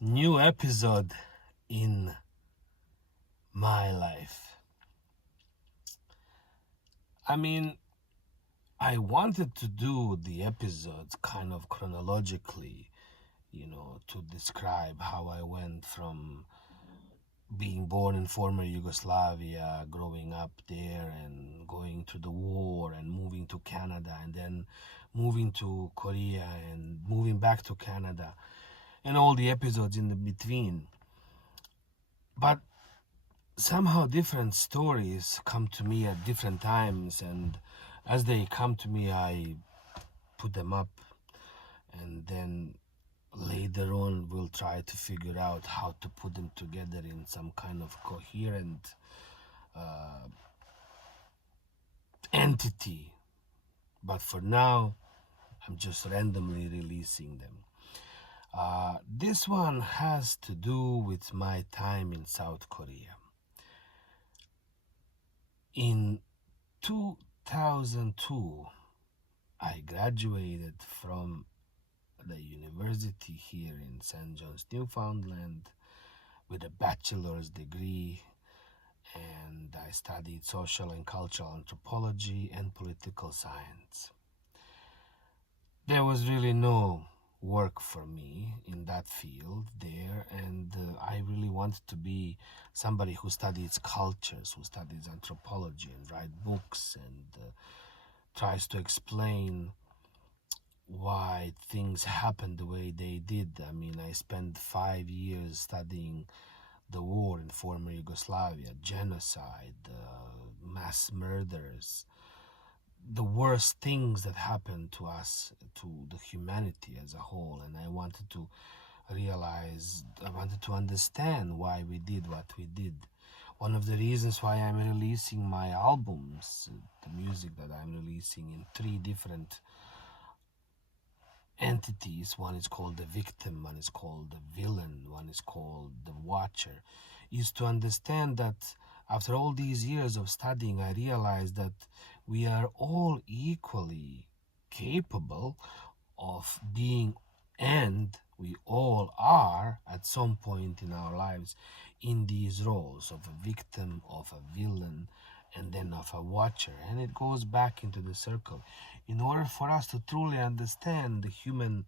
New episode in my life. I mean, I wanted to do the episodes kind of chronologically, to describe how I went from being born in former Yugoslavia, growing up there, and going through the war, and moving to Canada, and then moving to Korea, and moving back to Canada, and all the episodes in the between. But somehow different stories come to me at different times, and as they come to me, I put them up, and then later on we'll try to figure out how to put them together in some kind of coherent entity. But for now, I'm just randomly releasing them. This one has to do with my time in South Korea. In 2002, I graduated from the university here in St. John's, Newfoundland, with a bachelor's degree, and I studied social and cultural anthropology and political science. There was really no work for me in that field there, and I really wanted to be somebody who studies cultures, who studies anthropology and write books and tries to explain why things happened the way they did. I mean, I spent 5 years studying the war in former Yugoslavia, genocide, mass murders, the worst things that happened to us, to the humanity as a whole. And I wanted to understand why we did what we did. One of the reasons why I'm releasing my albums, the music that I'm releasing in 3 different entities. One is called the victim, one is called the villain, one is called the watcher, is to understand that after all these years of studying, I realized that we are all equally capable of being, and we all are at some point in our lives, in these roles of a victim, of a villain, and then of a watcher. And it goes back into the circle. In order for us to truly understand the human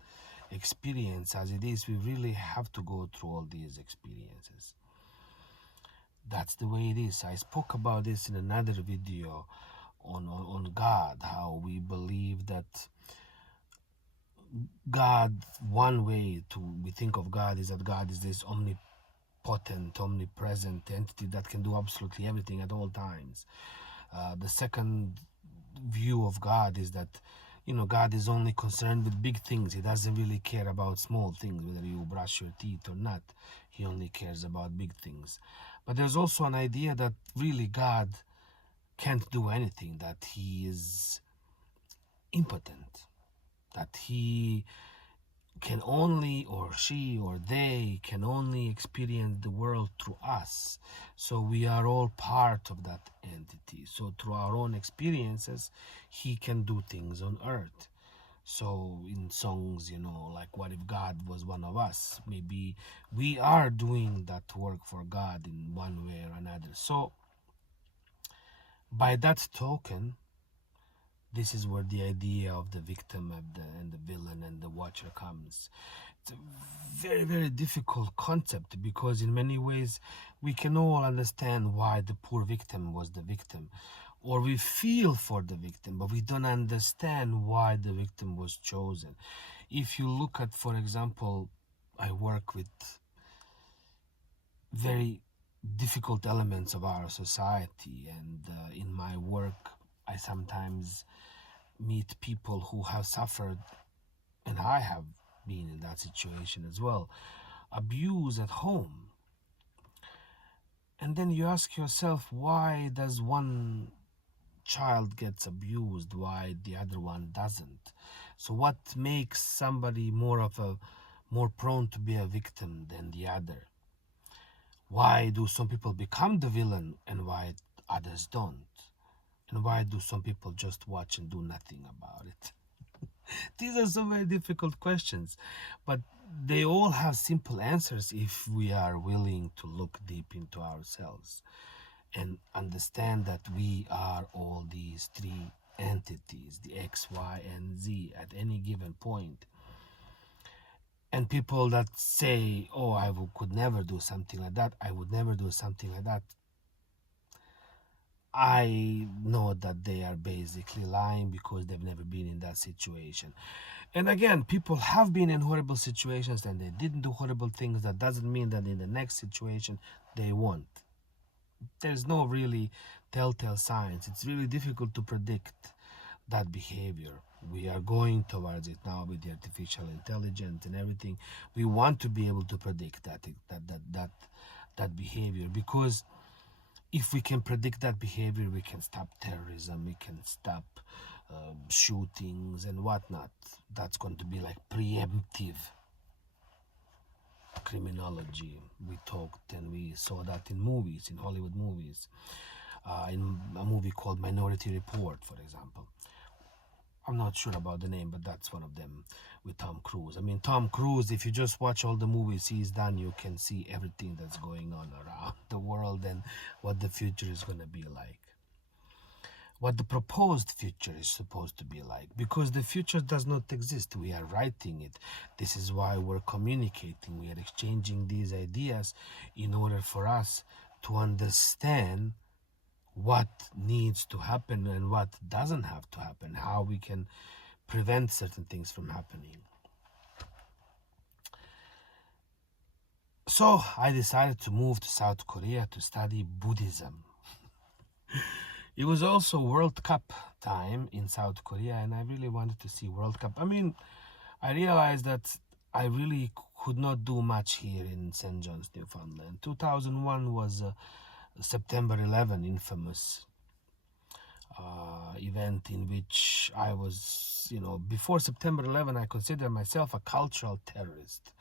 experience as it is, we really have to go through all these experiences. That's the way it is. I spoke about this in another video on God, how we believe that God, one way we think of God is that God is this omnipotent, omnipresent entity that can do absolutely everything at all times. The second view of God is that, God is only concerned with big things. He doesn't really care about small things, whether you brush your teeth or not. He only cares about big things. But there's also an idea that really God can't do anything, that he is impotent, that he can only, or she or they can only experience the world through us. So we are all part of that entity. So through our own experiences, he can do things on earth. So in songs, like what if God was one of us? Maybe we are doing that work for God in one way or another. So by that token, this is where the idea of the victim and the villain and the watcher comes. It's a very, very difficult concept, because in many ways we can all understand why the poor victim was the victim, or we feel for the victim, but we don't understand why the victim was chosen. If you look at, for example, I work with very difficult elements of our society, and in my work I sometimes meet people who have suffered, and I have been in that situation as well, abuse at home. And then you ask yourself, why does one child gets abused, why the other one doesn't? So what makes somebody more prone to be a victim than the other? Why do some people become the villain and why others don't? And why do some people just watch and do nothing about it? These are so very difficult questions, but they all have simple answers if we are willing to look deep into ourselves and understand that we are all these three entities, the X, Y, and Z at any given point. And people that say, oh, could never do something like that, I would never do something like that, I know that they are basically lying because they've never been in that situation. And again, people have been in horrible situations and they didn't do horrible things. That doesn't mean that in the next situation they won't. There's no really telltale signs. It's really difficult to predict that behavior. We are going towards it now with the artificial intelligence and everything. We want to be able to predict that behavior, because if we can predict that behavior, we can stop terrorism, we can stop shootings and whatnot. That's going to be like preemptive criminology. We talked and we saw that in movies, in Hollywood movies, in a movie called Minority Report, for example. I'm not sure about the name, but that's one of them with Tom Cruise. I mean, Tom Cruise, if you just watch all the movies he's done, you can see everything that's going on around the world and what the future is going to be like. What the proposed future is supposed to be like, because the future does not exist. We are writing it. This is why we're communicating. We are exchanging these ideas in order for us to understand what needs to happen and what doesn't have to happen, how we can prevent certain things from happening. So I decided to move to South Korea to study Buddhism. It was also World Cup time in South Korea, and I really wanted to see World Cup. I mean, I realized that I really could not do much here in St. John's, Newfoundland. 2001 was September 11, infamous event in which I was, before September 11, I consider myself a cultural terrorist.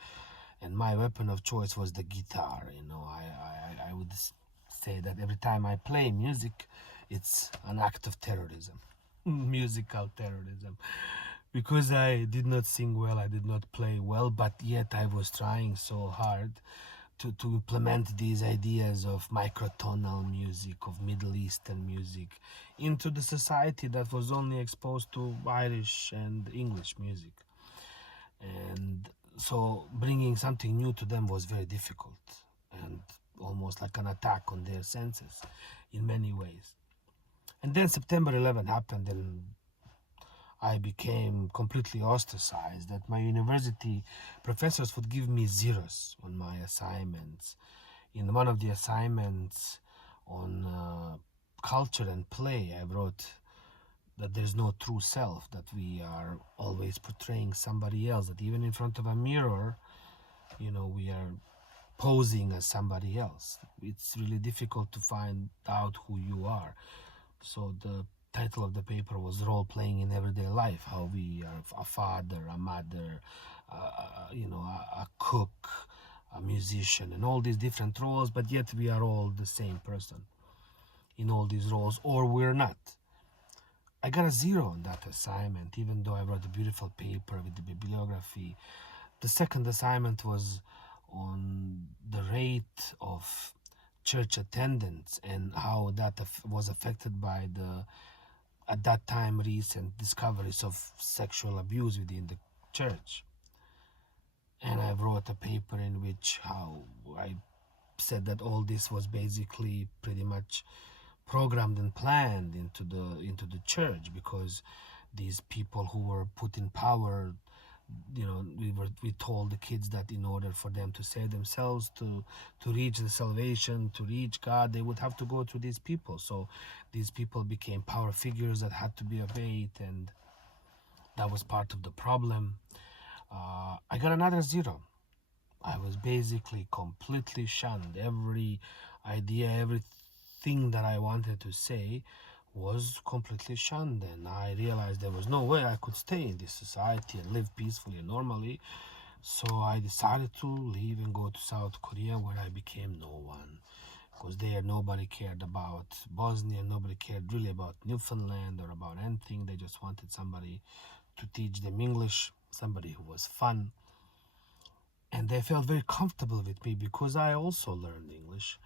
And my weapon of choice was the guitar. I would say that every time I play music, it's an act of terrorism, musical terrorism. Because I did not sing well, I did not play well, but yet I was trying so hard to implement these ideas of microtonal music, of Middle Eastern music, into the society that was only exposed to Irish and English music. And so bringing something new to them was very difficult and almost like an attack on their senses in many ways. And then September 11 happened and I became completely ostracized. At my university, professors would give me zeros on my assignments. In one of the assignments on culture and play, I wrote that there's no true self, that we are always portraying somebody else, that even in front of a mirror, we are posing as somebody else. It's really difficult to find out who you are. So the title of the paper was Role Playing in Everyday Life, how we are a father, a mother, a cook, a musician, and all these different roles, but yet we are all the same person in all these roles, or we're not. I got a zero on that assignment, even though I wrote a beautiful paper with the bibliography. The second assignment was on the rate of church attendance and how that was affected by the, at that time, recent discoveries of sexual abuse within the church. And I wrote a paper in which how I said that all this was basically pretty much programmed and planned into the church, because these people who were put in power, we told the kids that in order for them to save themselves, to reach the salvation, to reach God, they would have to go through these people. So these people became power figures that had to be obeyed, and that was part of the problem. I got another zero. I was basically completely shunned. Every idea, everything that I wanted to say was completely shunned, and I realized there was no way I could stay in this society and live peacefully and normally. So I decided to leave and go to South Korea, where I became no one, because there nobody cared about Bosnia, nobody cared really about Newfoundland or about anything. They just wanted somebody to teach them English, somebody who was fun. And they felt very comfortable with me because I also learned English.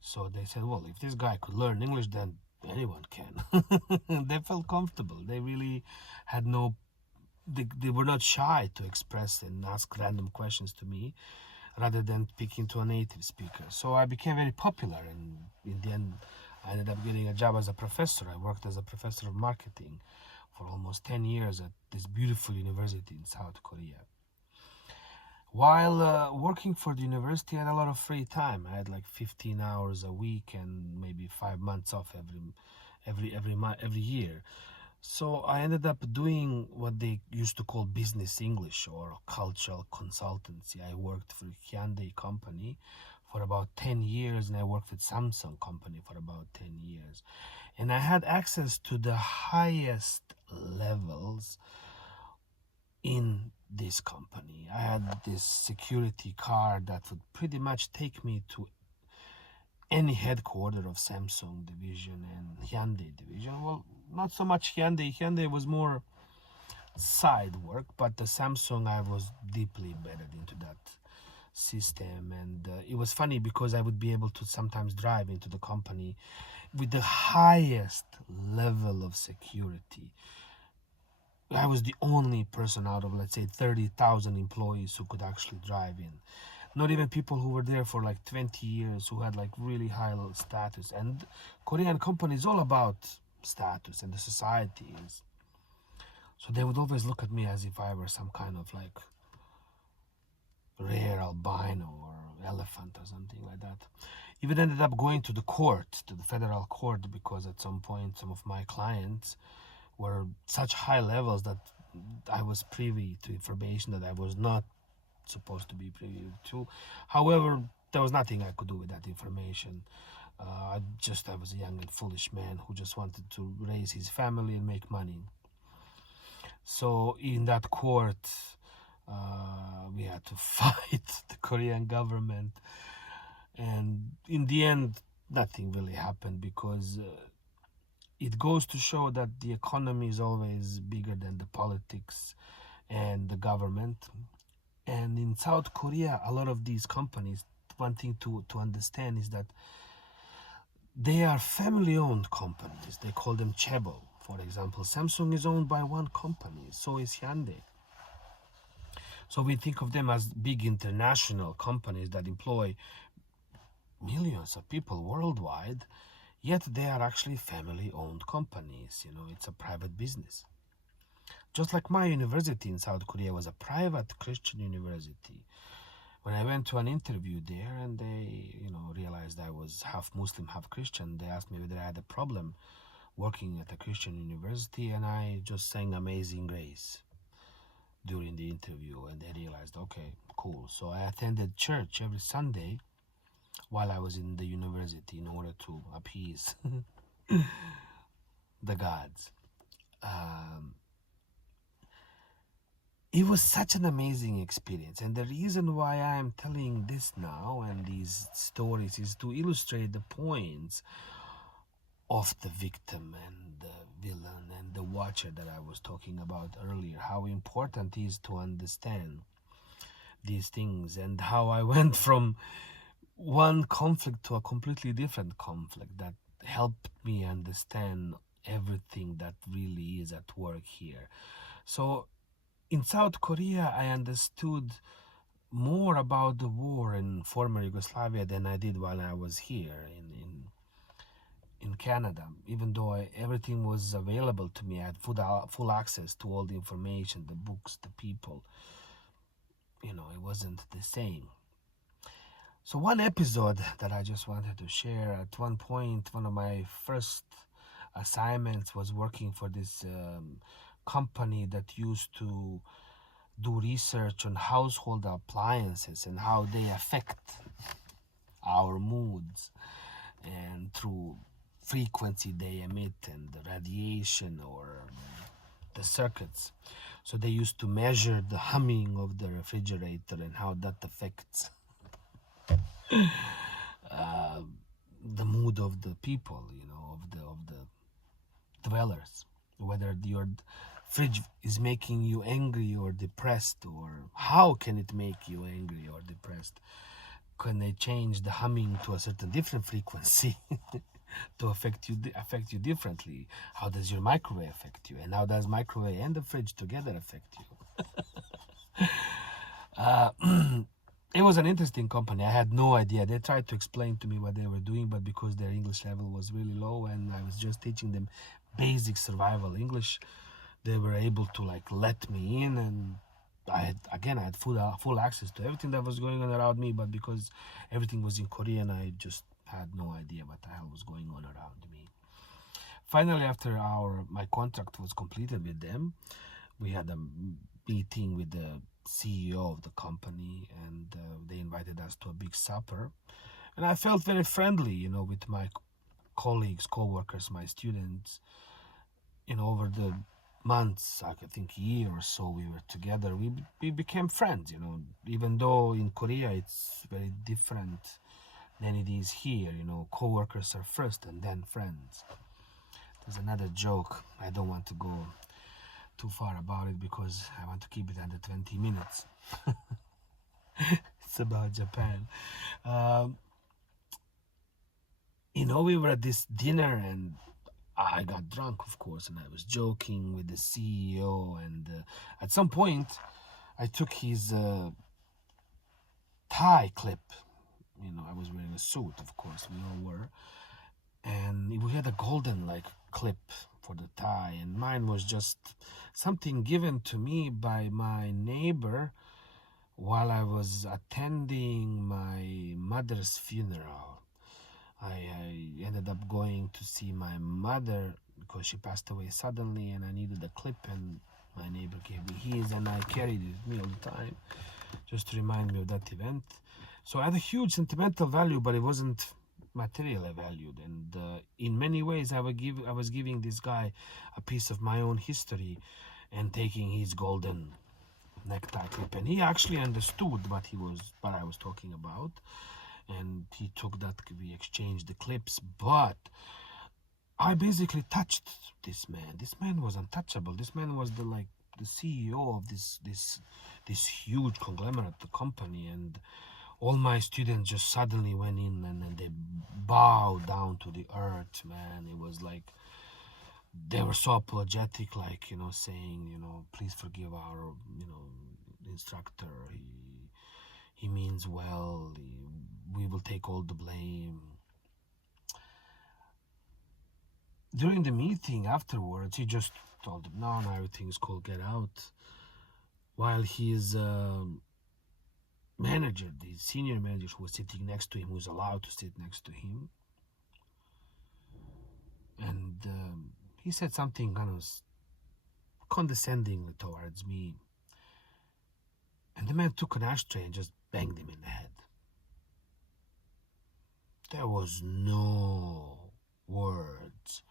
So they said, well, if this guy could learn English, then anyone can. They felt comfortable. They really had no, they were not shy to express and ask random questions to me rather than speaking to a native speaker. So I became very popular, and in the end, I ended up getting a job as a professor. I worked as a professor of marketing for almost 10 years at this beautiful university in South Korea. While working for the university, I had a lot of free time. I had like 15 hours a week and maybe 5 months off every year. So I ended up doing what they used to call business English or cultural consultancy. I worked for Hyundai company for about 10 years, and I worked with Samsung company for about 10 years. And I had access to the highest levels in this company. I had this security card that would pretty much take me to any headquarter of Samsung division and Hyundai division. Well, not so much Hyundai. Hyundai was more side work, but the Samsung, I was deeply embedded into that system. And it was funny because I would be able to sometimes drive into the company with the highest level of security. I was the only person out of, let's say, 30,000 employees who could actually drive in. Not even people who were there for like 20 years, who had like really high status. And Korean company is all about status, and the society is. So they would always look at me as if I were some kind of like rare albino or elephant or something like that. Even ended up going to the court, to the federal court, because at some point some of my clients were such high levels that I was privy to information that I was not supposed to be privy to. However, there was nothing I could do with that information. I was a young and foolish man who just wanted to raise his family and make money. So in that court, we had to fight the Korean government, and in the end, nothing really happened because it goes to show that the economy is always bigger than the politics and the government. And in South Korea, a lot of these companies, one thing to understand is that they are family-owned companies. They call them Chaebol. For example, Samsung is owned by one company, so is Hyundai. So we think of them as big international companies that employ millions of people worldwide, yet they are actually family-owned companies. It's a private business. Just like my university in South Korea was a private Christian university. When I went to an interview there and they, realized I was half Muslim, half Christian, they asked me whether I had a problem working at a Christian university, and I just sang Amazing Grace during the interview, and they realized, okay, cool. So I attended church every Sunday while I was in the university in order to appease the gods. It was such an amazing experience, and the reason why I am telling this now and these stories is to illustrate the points of the victim and the villain and the watcher that I was talking about earlier. How important it is to understand these things, and how I went from one conflict to a completely different conflict that helped me understand everything that really is at work here. So in South Korea, I understood more about the war in former Yugoslavia than I did while I was here in Canada. Even though everything was available to me, I had full access to all the information, the books, the people. It wasn't the same. So one episode that I just wanted to share, at one point, one of my first assignments was working for this company that used to do research on household appliances and how they affect our moods, and through frequency they emit and the radiation or the circuits. So they used to measure the humming of the refrigerator and how that affects the mood of the people, of the dwellers, whether you're fridge is making you angry or depressed, or how can it make you angry or depressed? Can they change the humming to a certain different frequency to affect you differently? How does your microwave affect you? And how does microwave and the fridge together affect you? It was an interesting company. I had no idea. They tried to explain to me what they were doing, but because their English level was really low and I was just teaching them basic survival English, they were able to like let me in, and I had full access to everything that was going on around me. But because everything was in Korean, I just had no idea what the hell was going on around me. Finally, after my contract was completed with them, we had a meeting with the CEO of the company, and they invited us to a big supper. And I felt very friendly, with my colleagues, co-workers, my students. Over the months, I think a year or so we were together, we became friends, even though in Korea it's very different than it is here. Co-workers are first and then friends. There's another joke. I don't want to go too far about it because I want to keep it under 20 minutes. It's about Japan. We were at this dinner and I got drunk, of course, and I was joking with the CEO. And at some point, I took his tie clip. I was wearing a suit, of course, we all were. And we had a golden clip for the tie, and mine was just something given to me by my neighbor while I was attending my mother's funeral. I ended up going to see my mother because she passed away suddenly, and I needed a clip, and my neighbor gave me his, and I carried it with me all the time just to remind me of that event. So I had a huge sentimental value, but it wasn't materially valued. And in many ways, I was giving this guy a piece of my own history and taking his golden necktie clip, and he actually understood what I was talking about, and he took that. We exchanged the clips, but I basically touched this man. This man was untouchable. This man was the CEO of this huge conglomerate company, and all my students just suddenly went in and they bowed down to the earth, man. It was like they were so apologetic, saying, please forgive our, instructor. He means well. We will take all the blame. During the meeting afterwards, he just told them, no, everything's cool, get out. While his manager, the senior manager who was sitting next to him, who was allowed to sit next to him, and he said something kind of condescending towards me. And the man took an ashtray and just banged him in the head. There was no words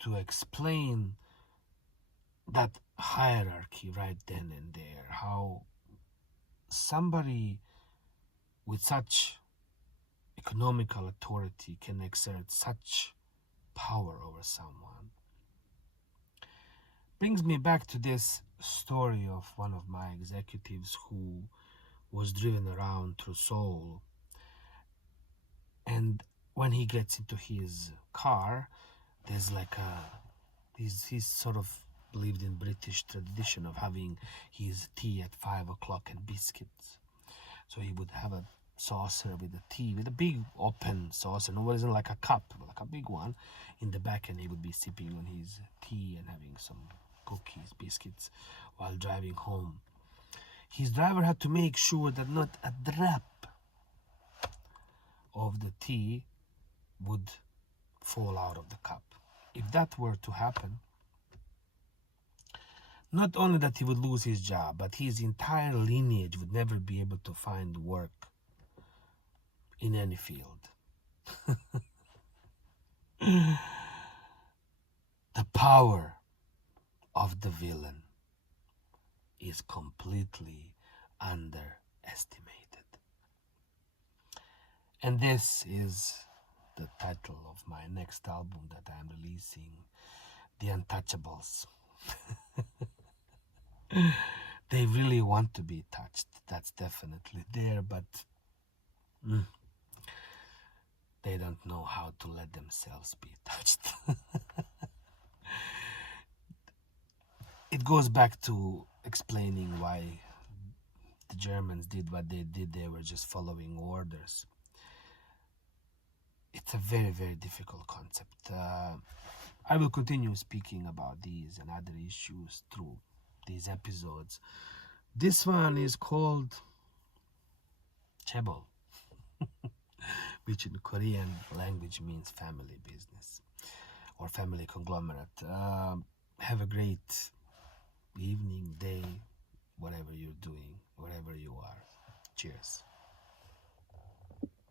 to explain that hierarchy right then and there, how somebody with such economical authority can exert such power over someone. Brings me back to this story of one of my executives who was driven around through Seoul, and when he gets into his car, there's he's sort of believed in British tradition of having his tea at 5 o'clock and biscuits. So he would have a saucer with a tea, with a big open saucer. No, it wasn't like a cup, but like a big one in the back, and he would be sipping on his tea and having some cookies, biscuits while driving home. His driver had to make sure that not a drop of the tea would fall out of the cup. If that were to happen, not only that he would lose his job, but his entire lineage would never be able to find work in any field. The power of the villain is completely underestimated. And this is the title of my next album that I am releasing, The Untouchables. They really want to be touched. That's definitely there, but they don't know how to let themselves be touched. It goes back to explaining why the Germans did what they did. They were just following orders. It's a very, very difficult concept. I will continue speaking about these and other issues through these episodes. This one is called Chaebol, which in Korean language means family business or family conglomerate. Have a great evening, day, whatever you're doing, wherever you are. Cheers.